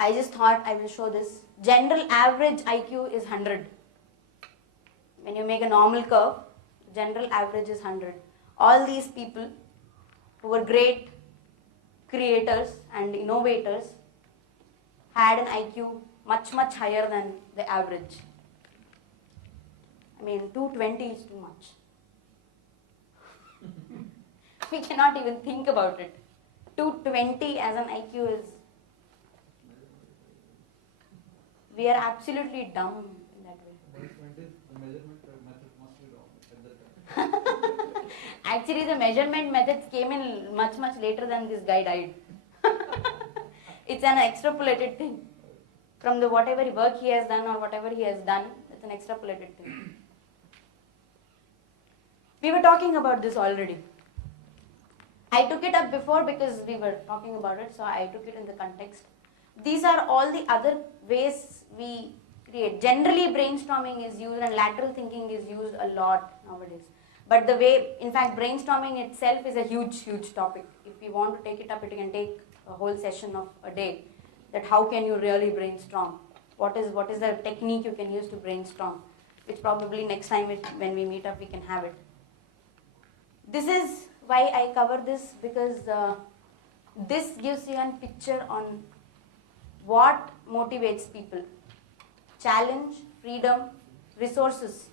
I just thought I will show this. General average IQ is 100. When you make a normal curve, general average is 100. All these people who were great creators and innovators had an IQ much, much higher than the average. I mean, 220 is too much. We cannot even think about it. 220 as an IQ is... We are absolutely dumb in that way. The measurement method must be wrong at that time. Actually, the measurement methods came in much, much later than this guy died. It's an extrapolated thing. From the whatever work he has done or whatever he has done, it's an extrapolated thing. We were talking about this already. I took it up before because we were talking about it, so I took it in the context. These are all the other ways we create. Generally, brainstorming is used and lateral thinking is used a lot nowadays. But the way, in fact, brainstorming itself is a huge, huge topic. If we want to take it up, it can take a whole session of a day. That how can you really brainstorm? What is the technique you can use to brainstorm? Which probably next time when we meet up, we can have it. This is why I cover this, because this gives you a picture on what motivates people. Challenge, freedom, resources.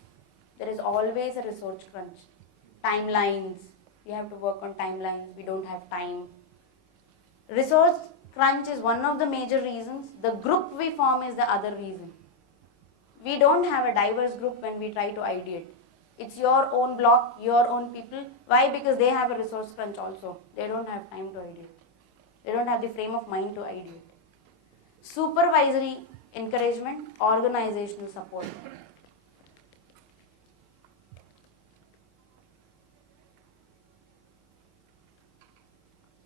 There is always a resource crunch. Timelines. We have to work on timelines. We don't have time. Resource crunch is one of the major reasons. The group we form is the other reason. We don't have a diverse group when we try to ideate. It's your own block, your own people. Why? Because they have a resource crunch also. They don't have time to ideate. They don't have the frame of mind to ideate. Supervisory encouragement, organizational support.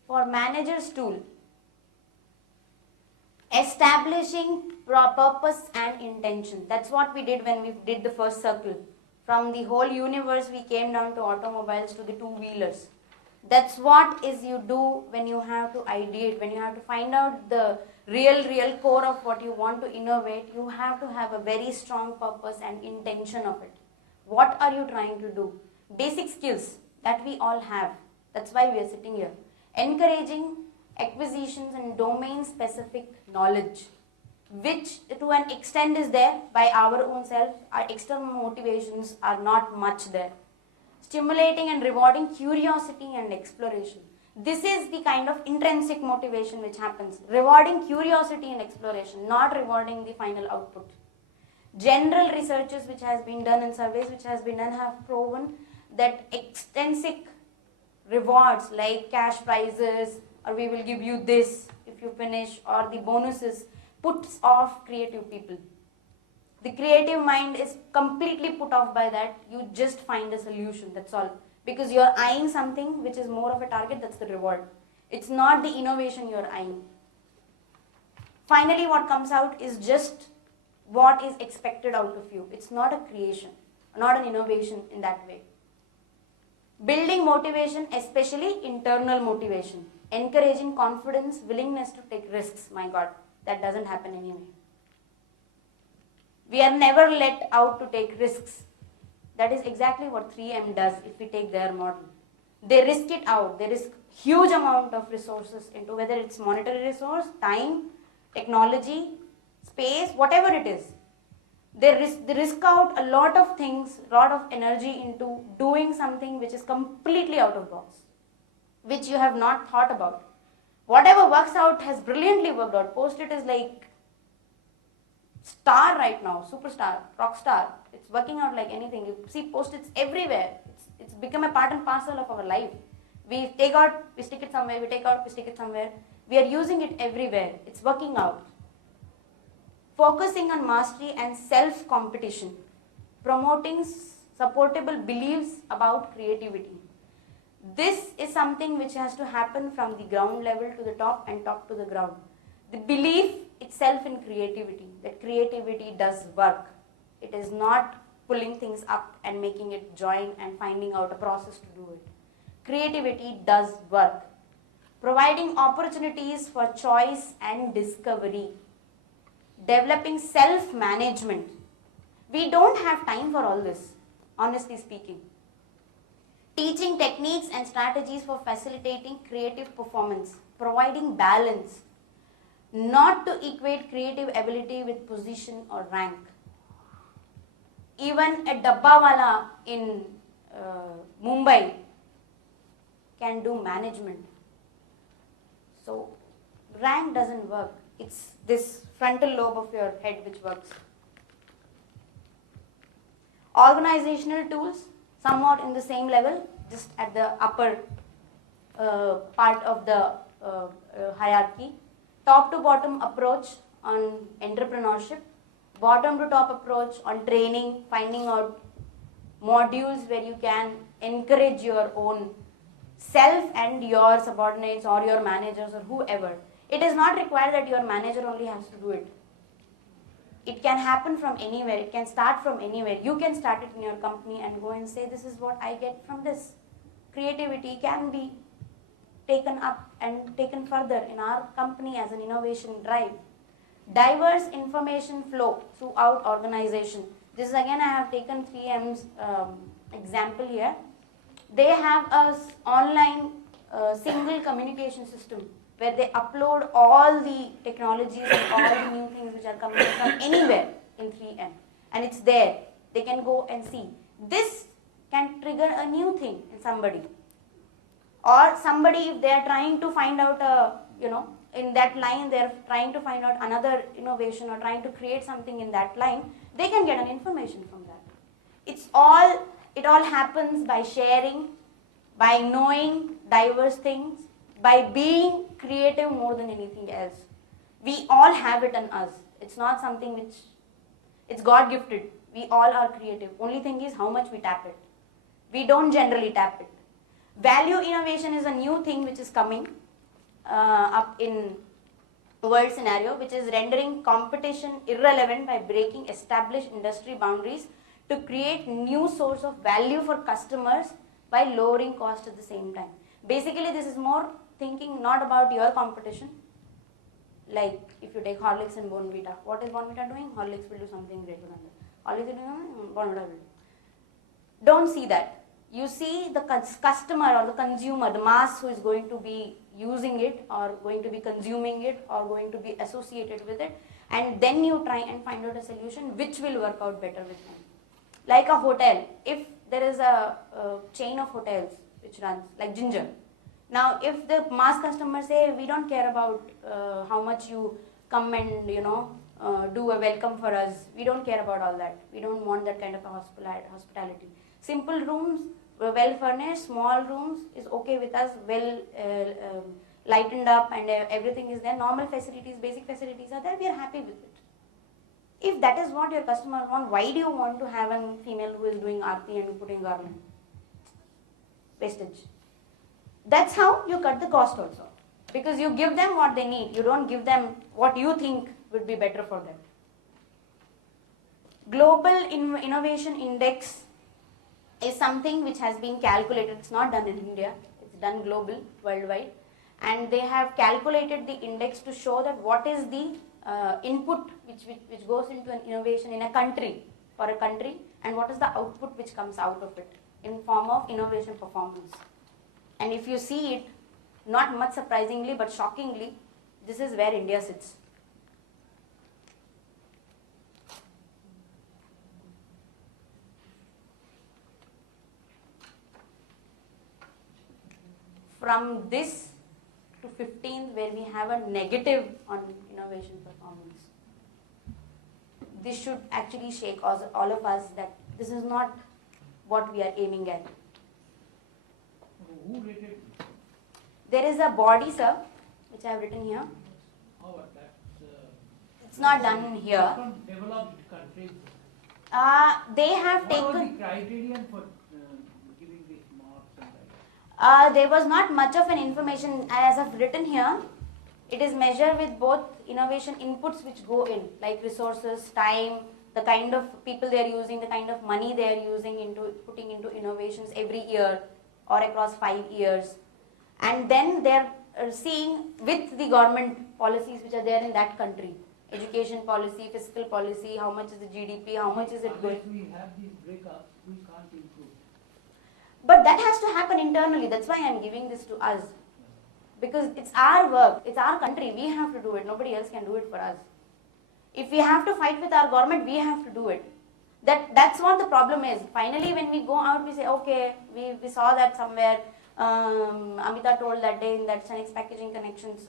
For managers tool, establishing purpose and intention. That's what we did when we did the first circle. From the whole universe, we came down to automobiles, to the two-wheelers. That's what is you do when you have to ideate, when you have to find out the real core of what you want to innovate. You have to have a very strong purpose and intention of it. What are you trying to do? Basic skills that we all have. That's why we are sitting here. Encouraging acquisitions and domain-specific knowledge, which to an extent is there by our own self. Our external motivations are not much there. Stimulating and rewarding curiosity and exploration. This is the kind of intrinsic motivation which happens. Rewarding curiosity and exploration, not rewarding the final output. General researches which has been done and surveys which has been done have proven that extrinsic rewards like cash prizes, or we will give you this if you finish, or the bonuses, puts off creative people. The creative mind is completely put off by that. You just find a solution, that's all. Because you're eyeing something which is more of a target, that's the reward. It's not the innovation you're eyeing. Finally, what comes out is just what is expected out of you. It's not a creation, not an innovation in that way. Building motivation, especially internal motivation. Encouraging confidence, willingness to take risks. My God, that doesn't happen anyway. We are never let out to take risks. That is exactly what 3M does if we take their model. They risk it out. They risk huge amount of resources into whether it's monetary resource, time, technology, space, whatever it is. They risk out a lot of things, a lot of energy into doing something which is completely out of box, which you have not thought about. Whatever works out has brilliantly worked out. Post-it is like star right now, superstar, rock star. It's working out like anything. You see Post-its everywhere. It's become a part and parcel of our life. We take out, we stick it somewhere, we take out, we stick it somewhere. We are using it everywhere. It's working out. Focusing on mastery and self-competition. Promoting supportable beliefs about creativity. This is something which has to happen from the ground level to the top and top to the ground. The belief itself in creativity, that creativity does work. It is not pulling things up and making it join and finding out a process to do it. Creativity does work. Providing opportunities for choice and discovery. developing self-management. We don't have time for all this, honestly speaking. Teaching techniques and strategies for facilitating creative performance, providing balance, not to equate creative ability with position or rank. Even a dabbawala in Mumbai can do management. So rank doesn't work. It's this frontal lobe of your head which works. Organizational tools, somewhat in the same level, just at the upper part of the hierarchy. Top to bottom approach on entrepreneurship, bottom to top approach on training, finding out modules where you can encourage your own self and your subordinates or your managers or whoever. It is not required that your manager only has to do it. It can happen from anywhere. It can start from anywhere. You can start it in your company and go and say, this is what I get from this. Creativity can be taken up and taken further in our company as an innovation drive. Diverse information flow throughout organization. This is again, I have taken 3M's example here. They have a online single communication system where they upload all the technologies and all the new things which are coming from anywhere in 3M. And it's there. They can go and see. This can trigger a new thing in somebody. Or somebody, if they are trying to find out, in that line, they are trying to find out another innovation or trying to create something in that line, they can get an information from that. It all happens by sharing, by knowing diverse things, by being creative more than anything else. We all have it in us. It's not something which, it's God gifted. We all are creative. Only thing is how much we tap it. We don't generally tap it. Value innovation is a new thing which is coming up in world scenario, which is rendering competition irrelevant by breaking established industry boundaries to create new source of value for customers by lowering cost at the same time. Basically, this is more thinking not about your competition. Like if you take Horlicks and Bournvita, what is Bournvita doing? Horlicks will do something greater than that. Horlicks will do Bournvita will do. Don't see that. You see the customer or the consumer, the mass who is going to be using it or going to be consuming it or going to be associated with it, and then you try and find out a solution which will work out better with them. Like a hotel, if there is a chain of hotels which runs, like Ginger. Now, if the mass customers say, we don't care about how much you come and, do a welcome for us, we don't care about all that. We don't want that kind of a hospitality. Simple rooms, well furnished, small rooms is okay with us, well lightened up and everything is there. Normal facilities, basic facilities are there, we are happy with it. If that is what your customers want, why do you want to have a female who is doing aarti and putting garment? Wastage. That's how you cut the cost also. Because you give them what they need, you don't give them what you think would be better for them. Global Innovation Index is something which has been calculated. It's not done in India, it's done global, worldwide. And they have calculated the index to show that what is the input which goes into an innovation in a country, for a country, and what is the output which comes out of it in form of innovation performance. And if you see it, not much surprisingly but shockingly, this is where India sits. From this to 15th, where we have a negative on innovation performance. This should actually shake all of us that this is not what we are aiming at. Who rated this? There is a body, sir, which I have written here. How about that? It's not done in here. From developed countries. They have What was taken. the criterion for giving these marks and that? There was not much of an information as I've written here. It is measured with both innovation inputs which go in, like resources, time, the kind of people they are using, the kind of money they are using into putting into innovations every year or across 5 years. And then they are seeing with the government policies which are there in that country. education policy, fiscal policy, how much is the GDP, how much is it going. Unless we have these breakups, we can't improve. But that has to happen internally. That's why I'm giving this to us. Because it's our work, it's our country, we have to do it. Nobody else can do it for us. If we have to fight with our government, we have to do it. That's what the problem is. Finally, when we go out, we say, okay, we saw that somewhere. Amita told that day in that Senex Packaging Connections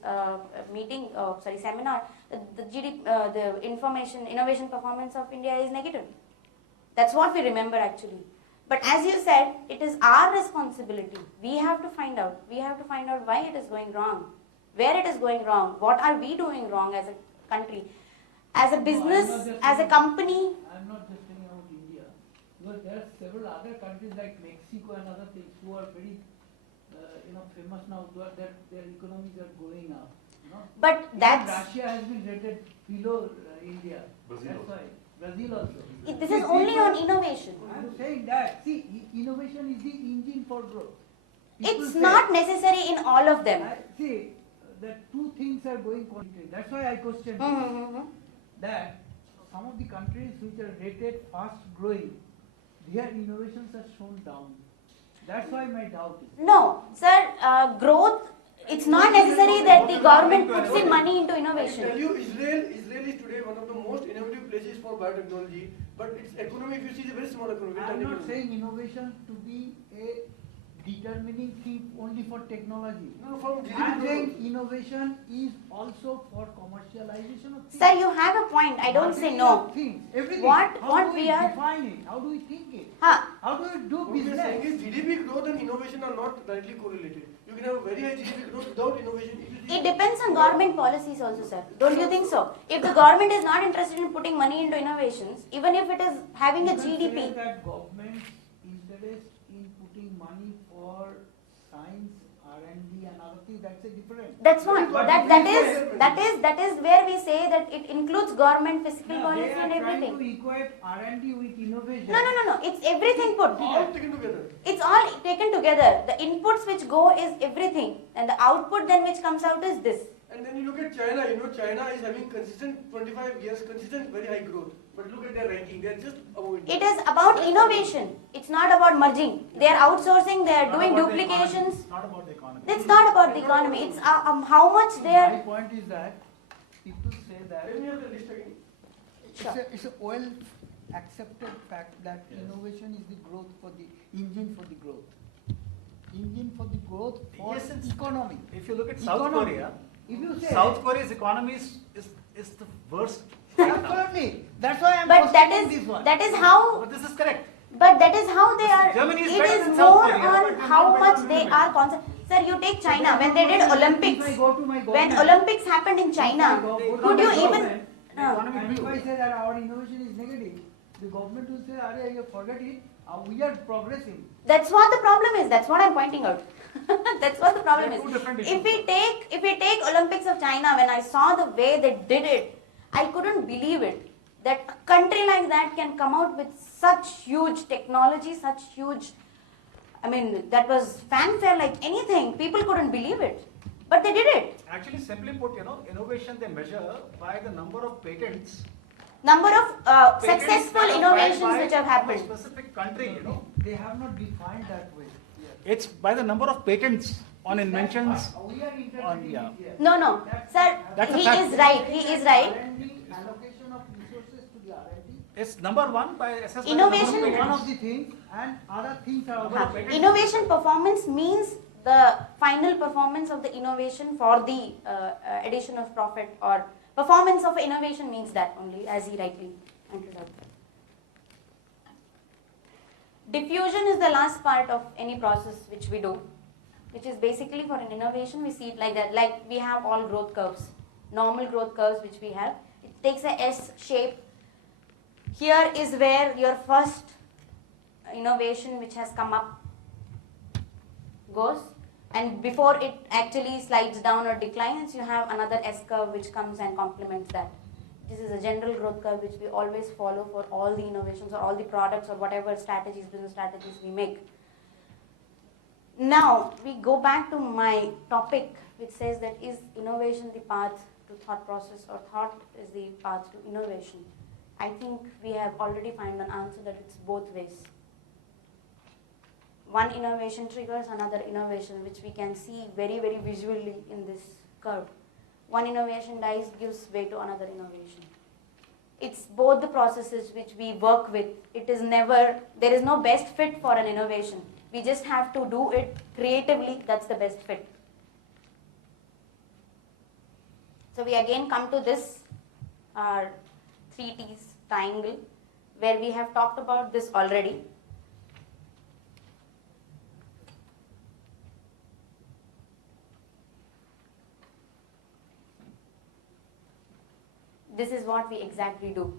seminar, the innovation performance of India is negative. That's what we remember actually. But as you said, it is our responsibility. We have to find out. We have to find out why it is going wrong, where it is going wrong, what are we doing wrong as a country, as a business, as a company. I'm not just saying about India, because there are several other countries like Mexico and other things who are very, famous now. Their economies are going up. But even that's Russia has been rated below India. Brazil That's also. why Brazil also. this is only on innovation. I'm saying that. See, innovation is the engine for growth. People It's say- not necessary in all of them. See, the two things are going contrary. That's why I question that some of the countries which are rated fast growing, their innovations are shown down. That's why my doubt is. No, sir, growth, it's not necessary that the government puts in money into I tell innovation. you, Israel is today one of the most innovative places for biotechnology, but its economy, if you see, is a very small economy. I'm not saying innovation to be a determining thing only for technology. No, from GDP I'm growth saying also. innovation is also for commercialization of things. Sir, you have a point. I don't say no. Things, everything. What How do we we are- define it? How do we think it? Huh. How do we do What we are saying business? is GDP growth and innovation are not directly correlated. You can have a very high GDP growth without innovation. If you see- It depends on government policies also, sir. Don't you think so? If the government is not interested in putting money into innovations, even if it is having a You can GDP, say that government's interest in putting money for science, R&D and other things, that's a different. that's what, But that is where we say that it includes government fiscal No, policy they are and trying to everything. equate R&D with innovation. No, it's everything put. all taken together. It's all taken together. The inputs which go is everything, and the output then which comes out is this. And then you look at China, China is having consistent 25 years, consistent very high growth. But look at their ranking, they're just above India. It is about innovation. It's not about merging. They are outsourcing. They are doing duplications. Not about the economy. It's not about the economy. It's how much they My are. point is that people say that Let me have the list again. it's a well accepted fact that Yes. innovation is the growth for the engine for the growth. Engine for the growth for Yes, it's- economy. If you look at South Economy. Korea, If you say South Korea's economy is the worst. right now. absolutely, that's why I'm But questioning this one. that is how. But this is correct. But that is how they are. Germany is It better is than South more Korea, but on they're how not much better they than are concentrated. Sir, you take China when they did Olympics. If I go to my When government, Olympics happened in China, could you even? The economy and if grew. I say that our innovation is negative, the government will say, "Arey, you forget it. We are progressing." That's what the problem is. That's what I'm pointing out. That's what the problem They're two is. different If we take Olympics of China, when I saw the way they did it, I couldn't believe it. That a country like that can come out with such huge technology, such huge. I mean, that was fanfare like anything. People couldn't believe it, but they did it. Actually, simply put, innovation they measure by the number of patents. Number of Patents successful that are innovations filed by which have a happened. specific country, They have not defined that way. It's by the number of patents on inventions. We are interested on- in yeah. it here. No, sir, That's a he fact. is right. He is right. R&D, allocation of resources to the R&D. It's number one by assessed by the number of Innovation- One patents. of the things, and other things are Number also. of patents. Innovation performance means the final performance of the innovation for the addition of profit, or performance of innovation means that only, as he rightly pointed out. Diffusion is the last part of any process which we do, which is basically for an innovation. We see it like that, like we have all growth curves, normal growth curves which we have. It takes a S shape. Here is where your first innovation which has come up goes, and before it actually slides down or declines, you have another S curve which comes and complements that. This is a general growth curve which we always follow for all the innovations or all the products or whatever strategies, business strategies we make. Now we go back to my topic, which says that is innovation the path to thought process, or thought is the path to innovation, I think we have already found an answer that it's both ways. One innovation triggers another innovation, which we can see very, very visually in this curve. One innovation dies, gives way to another innovation. It's both the processes which we work with. It is never, there is no best fit for an innovation. We just have to do it creatively, that's the best fit. So we again come to this, our 3T's triangle, where we have talked about this already. This is what we exactly do.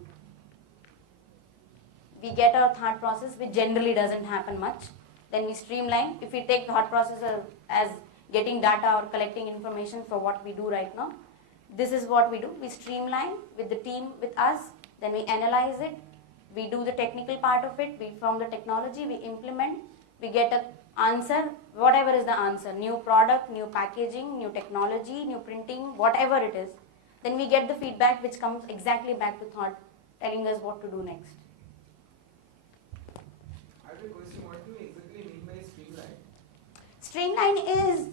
We get our thought process, which generally doesn't happen much. Then we streamline. If we take thought process as getting data or collecting information for what we do right now, this is what we do. We streamline with the team with us, then we analyze it, we do the technical part of it, we form the technology, we implement, we get an answer, whatever is the answer, new product, new packaging, new technology, new printing, whatever it is. Then we get the feedback which comes exactly back to thought, telling us what to do next. I have a question. What do you exactly mean by streamline? Streamline is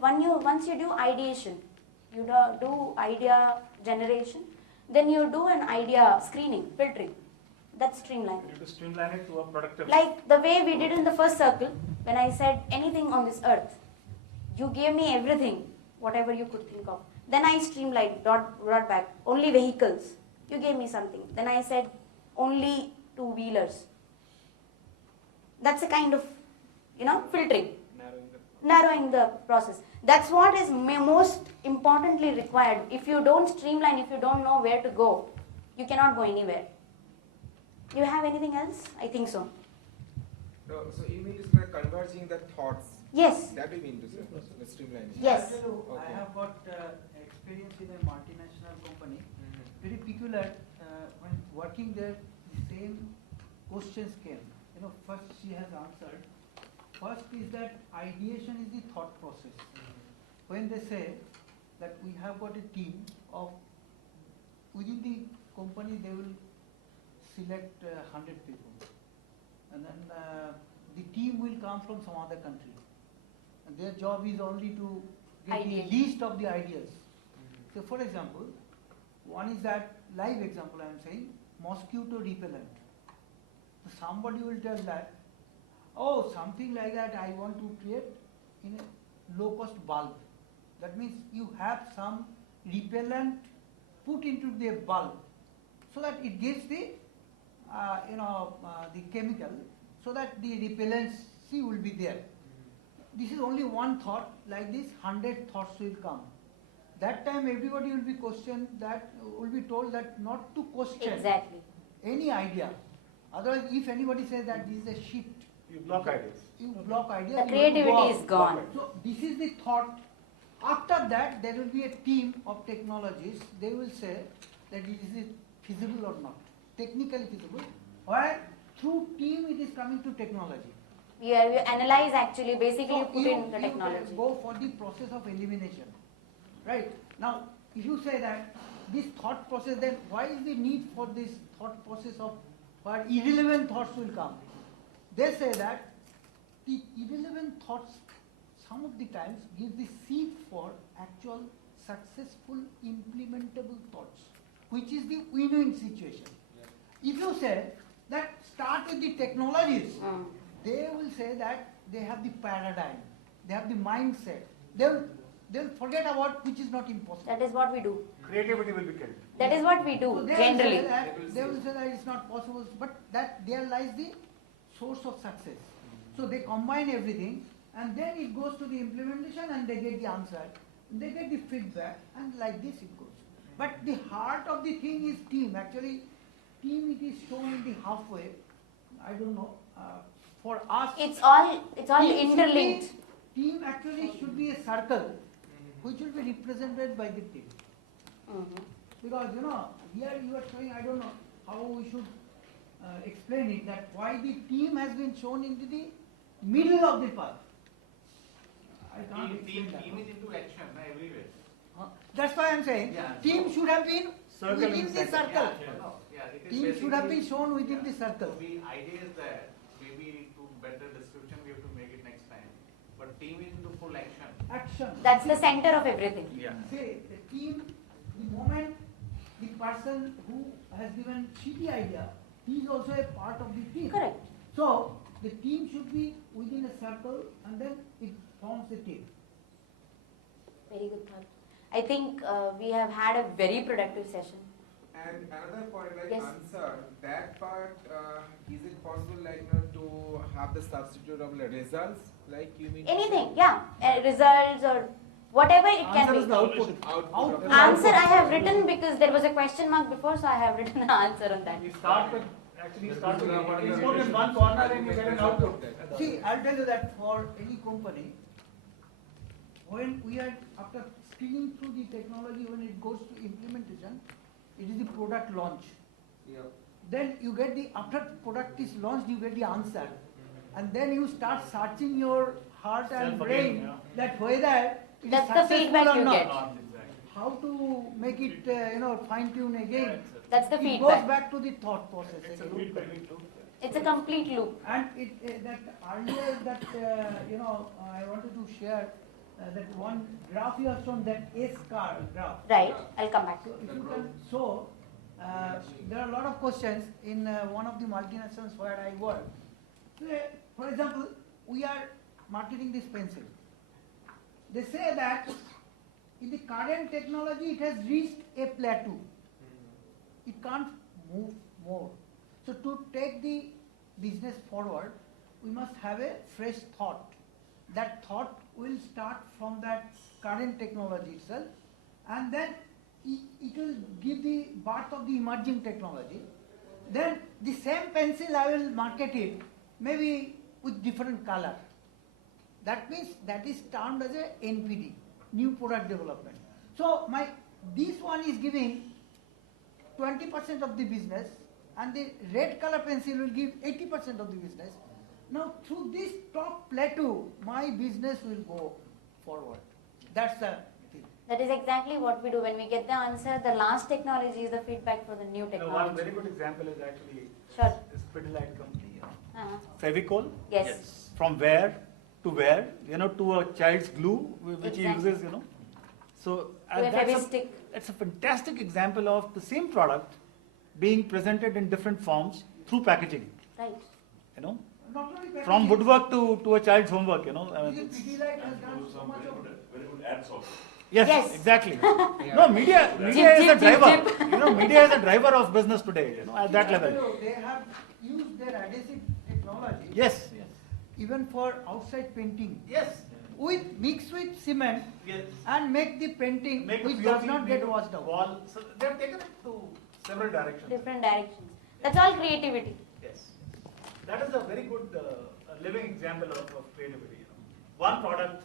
once you do ideation, you do idea generation, then you do an idea screening, filtering. That's streamline. You have to streamline it to a productive. Like the way we did in the first circle, when I said anything on this earth, you gave me everything, whatever you could think of. Then I streamlined, brought back only vehicles. You gave me something. Then I said only two-wheelers. That's a kind of, filtering, narrowing the process. That's what is most importantly required. If you don't streamline, if you don't know where to go, you cannot go anywhere. You have anything else? I think so. No, so you mean to say converging the thoughts? Yes. That you mean to say, the streamlining? Yes. I have got experience in a multinational company. Very peculiar. When working there, the same questions came. First she has answered. First is that ideation is the thought process. When they say that we have got a team of, within the company they will select 100 people. And then the team will come from some other country. And their job is only to get Ideas. the list of the ideas. So for example, one is that live example I am saying, mosquito repellent. So somebody will tell that, oh, something like that I want to create in a low cost bulb. That means you have some repellent put into the bulb so that it gives the the chemical, so that the repellency will be there. This is only one thought. Like this, 100 thoughts will come. That time everybody will be questioned, that will be told that not to question Exactly. any idea. Otherwise, if anybody says that this is a shit, You block ideas. you block idea. The you creativity go is out. gone. So this is the thought. After that, there will be a team of technologists. They will say that is it feasible or not, technically feasible. Where through team it is coming to technology. You analyze actually, basically you So put in the technology. go for the process of elimination, right? Now, if you say that this thought process, then why is the need for this thought process of where irrelevant thoughts will come? They say that the irrelevant thoughts some of the times give the seed for actual successful implementable thoughts, which is the win-win situation. If you say that start with the technologies, they will say that they have the paradigm, they have the mindset. They'll forget about which is not impossible. That is what we do. Creativity will be killed. That is what we do, So generally. they will say that it's not possible, but that there lies the source of success. So they combine everything, and then it goes to the implementation, and they get the answer, they get the feedback, and like this it goes. But the heart of the thing is team. Actually, team it is shown in the halfway. I don't know. For us, It's all team should be- interlinked. Team actually should be a circle, which will be represented by the team. Because here you are showing, I don't know how we should explain it, that why the team has been shown into the middle of the path. I can't explain that. Team is into action everywhere. That's why I'm saying Yeah, team so- should have been Circle within in the center. circle. No, yeah, it is Team should have been basically- shown within yeah. the circle. So the idea is that maybe to better description we have to make it next time. But team is into full action. Action. That's the center of everything. Yeah. Say the team, the moment the person who has given shitty idea, he is also a part of the team. Correct. So the team should be within a circle and then it forms a team. Very good thought. I think we have had a very productive session. And another point, like Yes. answer, that part, is it possible, like, to have the substitute of the results, like you mean? to say? Anything, yeah. Results or whatever it can Answer be. is the output. Output of Answer I have written because there was a question mark before, so I have written the answer on that. You start with, actually you start with input in one corner and you get an output. See, I'll tell you that for any company, when we are after screening through the technology, when it goes to implementation, it is the product launch. Yeah. Then you get the, after product is launched, you get the answer. And then you start searching your heart and Self brain again, yeah. that whether it is That's the successful feedback or you not. get. How to make it, fine tune again. That's the It goes feedback. back to the thought process. It's a again. feedback loop. It's a complete loop. And it, that earlier that, I wanted to share that one graph you have shown, that S-car graph. Right. I'll come back. So if you can show, there are a lot of questions in one of the multinationals where I work. Say, for example, we are marketing this pencil. They say that in the current technology it has reached a plateau. It can't move more. So to take the business forward, we must have a fresh thought. That thought will start from that current technology itself, and then it will give the birth of the emerging technology. Then the same pencil I will market it maybe with different color. That means that is termed as a NPD, new product development. So this one is giving 20% of the business, and the red color pencil will give 80% of the business. Now through this top plateau, my business will go forward. That's the thing. That is exactly what we do. When we get the answer, the last technology is the feedback for the new One technology. very good example is actually Sure. this Pidilite company. Uh-huh. Fevicol. Yes. From where to where, to a child's glue, which he Exactly. uses, So To a Fevistick. that's a fantastic example of the same product being presented in different forms through packaging. Right. Not only From packaging, woodwork to a child's homework. I mean, Pidilite has done so much of Very good ads also. yes, Yes. exactly. No, media is a Jip, jip, driver. Media is a driver of business today. At that level. They have used their adhesive technology. Yes. Even for outside painting, Yes. mix with cement Yes. and make the painting Make which the does POP not make get a washed out. Wall. So they have taken it to several directions. Different directions. That's all creativity. Yes. That is a very good living example of creativity. One product